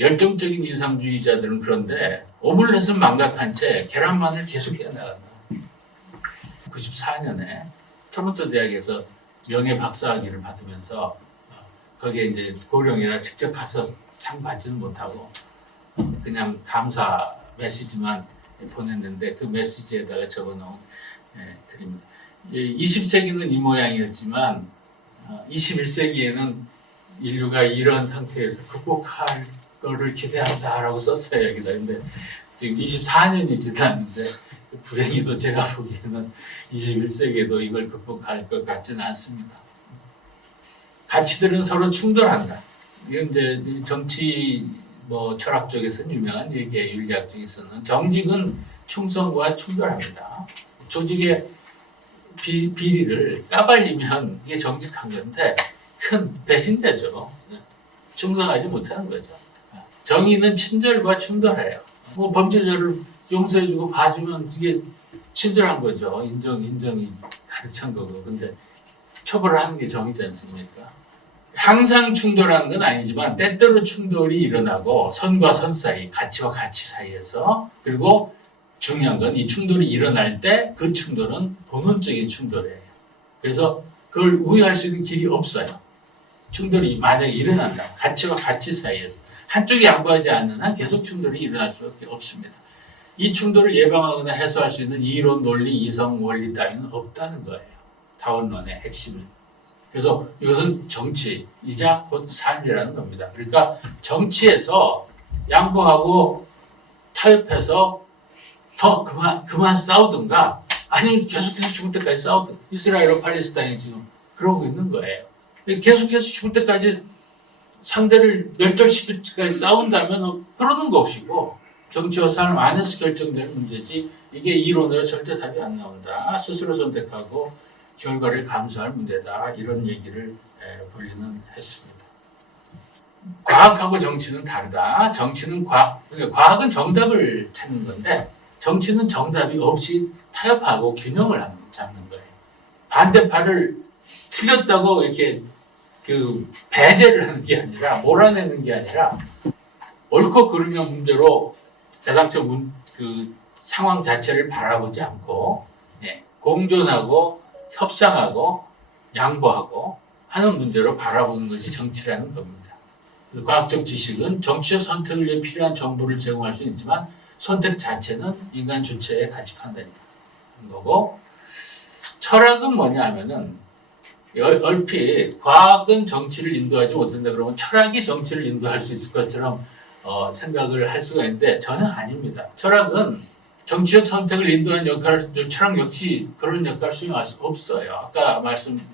열정적인 이상주의자들은 그런데 오믈렛은 망각한 채 계란만을 계속 해나간다. 94년에 토론토 대학에서 명예 박사학위를 받으면서 거기에 이제 고령이라 직접 가서 상 받지는 못하고 그냥 감사 메시지만 보냈는데 그 메시지에다가 적어놓은 글입니다. 20세기는 이 모양이었지만 21세기에는 인류가 이런 상태에서 극복할 거를 기대한다라고 썼어요 여기다. 근데 지금 24년이 지났는데 불행히도 제가 보기에는 21세기에도 이걸 극복할 것 같지는 않습니다. 가치들은 서로 충돌한다. 이게 이제 정치 철학 쪽에서는 유명한 얘기예요. 윤리학 쪽에서는 정직은 충성과 충돌합니다. 조직의 비리를 까발리면 이게 정직한 건데 큰 배신자죠. 충성하지 못하는 거죠. 정의는 친절과 충돌해요. 범죄자를 용서해주고 봐주면 이게 친절한 거죠. 인정이 가득 찬 거고. 근데 처벌을 하는 게 정의지 않습니까? 항상 충돌하는 건 아니지만 때때로 충돌이 일어나고 선과 선 사이, 가치와 가치 사이에서, 그리고 중요한 건 이 충돌이 일어날 때 그 충돌은 본원적인 충돌이에요. 그래서 그걸 우회할 수 있는 길이 없어요. 충돌이 만약에 일어난다. 가치와 가치 사이에서 한쪽이 양보하지 않는 한 계속 충돌이 일어날 수밖에 없습니다. 이 충돌을 예방하거나 해소할 수 있는 이론, 논리, 이성, 원리 따위는 없다는 거예요. 다원론의 핵심은. 그래서 이것은 정치이자 곧 삶이라는 겁니다. 그러니까 정치에서 양보하고 타협해서 더 그만 싸우든가 아니면 계속해서 죽을 때까지 싸우든. 이스라엘과 팔레스타인이 지금 그러고 있는 거예요. 계속해서 죽을 때까지 상대를 멸절시킬 때까지 싸운다면 그러는 것이고, 정치와 삶 안에서 결정되는 문제지 이게 이론으로 절대 답이 안 나온다. 스스로 선택하고 결과를 감수할 문제다. 이런 얘기를 본인은 했습니다. 과학하고 정치는 다르다. 정치는 그러니까 과학은 정답을 찾는 건데 정치는 정답이 없이 타협하고 균형을 잡는 거예요. 반대파를 틀렸다고 이렇게 배제를 하는 게 아니라, 몰아내는 게 아니라 옳고 그르면 문제로 애당초 상황 자체를 바라보지 않고 공존하고 협상하고 양보하고 하는 문제로 바라보는 것이 정치라는 겁니다. 과학적 지식은 정치적 선택을 위해 필요한 정보를 제공할 수 있지만 선택 자체는 인간 주체의 가치 판단이다. 거고, 철학은 뭐냐 하면은 얼핏 과학은 정치를 인도하지 못한다 그러면 철학이 정치를 인도할 수 있을 것처럼 생각을 할 수가 있는데 전혀 아닙니다. 철학은 정치적 선택을 인도하는 역할을, 철학 역시 그런 역할을 수행할 수 없어요. 아까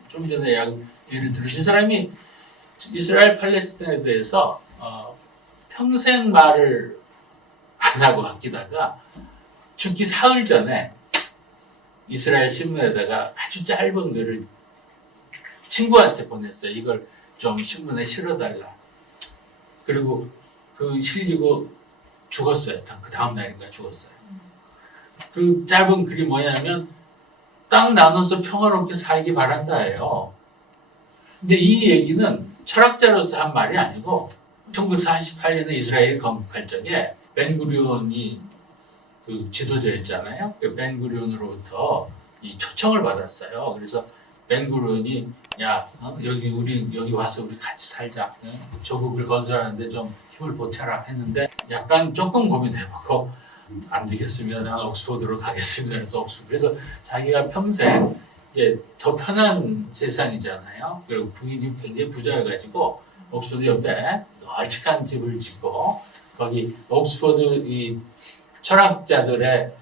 좀 전에 예를 들으신 사람이 이스라엘 팔레스타인에 대해서 평생 말을 안 하고 아끼다가 죽기 사흘 전에 이스라엘 신문에다가 아주 짧은 글을 친구한테 보냈어요. 이걸 좀 신문에 실어달라. 그리고 실리고 죽었어요. 그 다음 날인가 죽었어요. 그 짧은 글이 뭐냐면 땅 나눠서 평화롭게 살기 바란다예요. 근데 이 얘기는 철학자로서 한 말이 아니고 1948년에 이스라엘이 건국할 적에 벤구리온이 지도자였잖아요. 벤구리온으로부터 이 초청을 받았어요. 그래서 벤구리온이 여기 와서 우리 같이 살자. 조국을 건설하는데 좀 힘을 보태라 했는데 약간 조금 고민해보고 안 되겠으면 옥스포드로 가겠습니다. 그래서 자기가 평생 이제 더 편한 세상이잖아요. 그리고 부인이 굉장히 부자여가지고 옥스포드 옆에 널찍한 집을 짓고 거기 옥스포드 이 철학자들의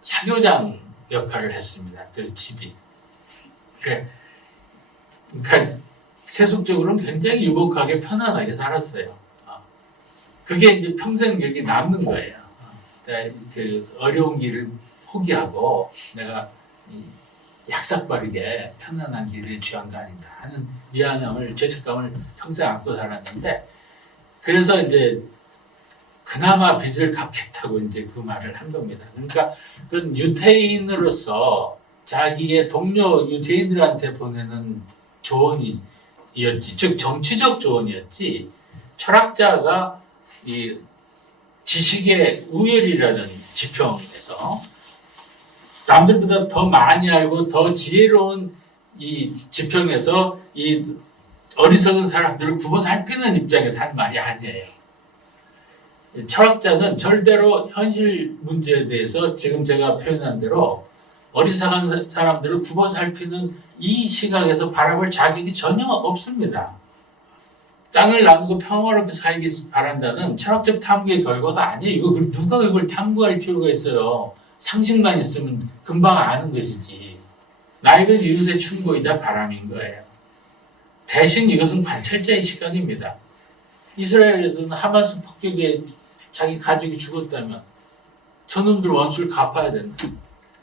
사교장 역할을 했습니다. 그 집이. 그러니까 세속적으로는 굉장히 유복하게 편안하게 살았어요. 그게 이제 평생 여기 남는 거예요. 그러니까 그 어려운 길을 포기하고 내가 약삭빠르게 편안한 길을 취한 거 아닌가 하는 미안함을, 죄책감을 평생 안고 살았는데, 그래서 이제 그나마 빚을 갚겠다고 이제 그 말을 한 겁니다. 그러니까 그건 유태인으로서 자기의 동료 유대인들한테 보내는 조언이었지, 즉 정치적 조언이었지. 철학자가 이 지식의 우열이라는 지평에서 남들보다 더 많이 알고 더 지혜로운 이 지평에서 이 어리석은 사람들을 굽어 살피는 입장에서 한 말이 아니에요. 철학자는 절대로 현실 문제에 대해서 지금 제가 표현한 대로 어리석은 사람들을 굽어 살피는 이 시각에서 바라볼 자격이 전혀 없습니다. 땅을 나누고 평화롭게 살기 바란다는 철학적 탐구의 결과가 아니에요. 이거 누가 이걸 탐구할 필요가 있어요. 상식만 있으면 금방 아는 것이지. 나에겐 이웃의 충고이자 바람인 거예요. 대신 이것은 관찰자의 시각입니다. 이스라엘에서는 하마스 폭격에 자기 가족이 죽었다면 저놈들 원수를 갚아야 된다.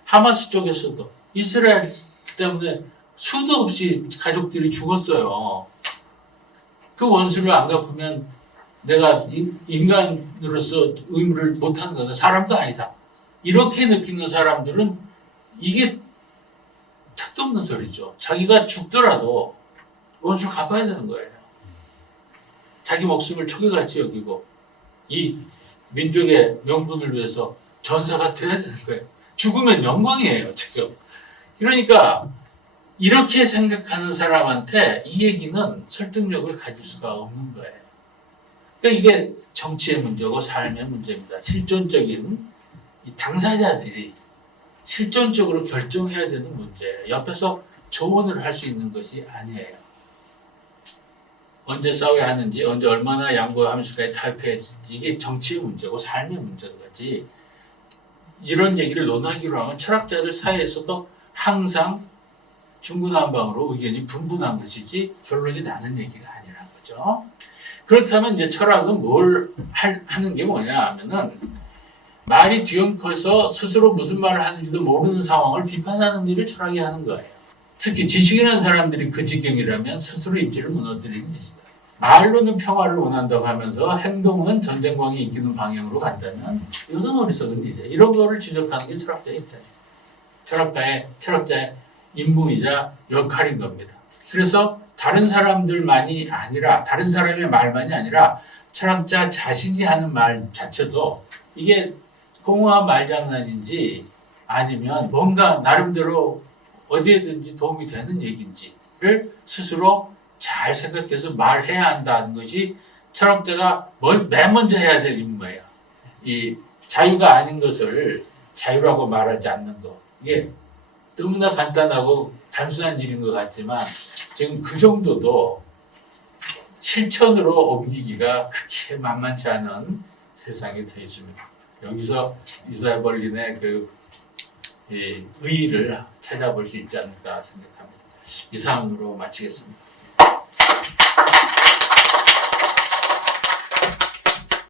하마스 쪽에서도 이스라엘 때문에 수도 없이 가족들이 죽었어요. 그 원수를 안 갚으면 내가 인간으로서 의무를 못하는 거다. 사람도 아니다. 이렇게 느끼는 사람들은 이게 택도 없는 소리죠. 자기가 죽더라도 원수를 갚아야 되는 거예요. 자기 목숨을 초계같이 여기고 이 민족의 명분을 위해서 전사가 돼야 되는 거예요. 죽으면 영광이에요, 지금. 그러니까 이렇게 생각하는 사람한테 이 얘기는 설득력을 가질 수가 없는 거예요. 그러니까 이게 정치의 문제고 삶의 문제입니다. 실존적인 이 당사자들이 실존적으로 결정해야 되는 문제예요. 옆에서 조언을 할 수 있는 것이 아니에요. 언제 싸워야 하는지, 언제 얼마나 양보하면서까지 타협해야지, 이게 정치의 문제고 삶의 문제인 거지. 이런 얘기를 논하기로 하면 철학자들 사이에서도 항상 중구난방으로 의견이 분분한 것이지 결론이 나는 얘기가 아니라는 거죠. 그렇다면 이제 철학은 뭘 하는 게 뭐냐 하면은 말이 뒤엉켜서 스스로 무슨 말을 하는지도 모르는 상황을 비판하는 일을 철학이 하는 거예요. 특히 지식이라는 사람들이 그 지경이라면 스스로 입지를 무너뜨리는 것이다. 말로는 평화를 원한다고 하면서 행동은 전쟁광이 이기는 방향으로 간다면 이것은 어리석은 일이에요. 이런 거를 지적하는 게 철학자의 입장이에요. 철학자의 임무이자 역할인 겁니다. 그래서 다른 사람들만이 아니라 다른 사람의 말만이 아니라 철학자 자신이 하는 말 자체도 이게 공허한 말장난인지 아니면 뭔가 나름대로 어디에든지 도움이 되는 얘기인지를 스스로 잘 생각해서 말해야 한다는 것이 철학자가 맨 먼저 해야 될 임무예요. 이 자유가 아닌 것을 자유라고 말하지 않는 것. 이게 너무나 간단하고 단순한 일인 것 같지만 지금 그 정도도 실천으로 옮기기가 그렇게 만만치 않은 세상이 되어 있습니다. 여기서 이사야 벌린의 의의를 찾아볼 수 있지 않을까 생각합니다. 이상으로 마치겠습니다.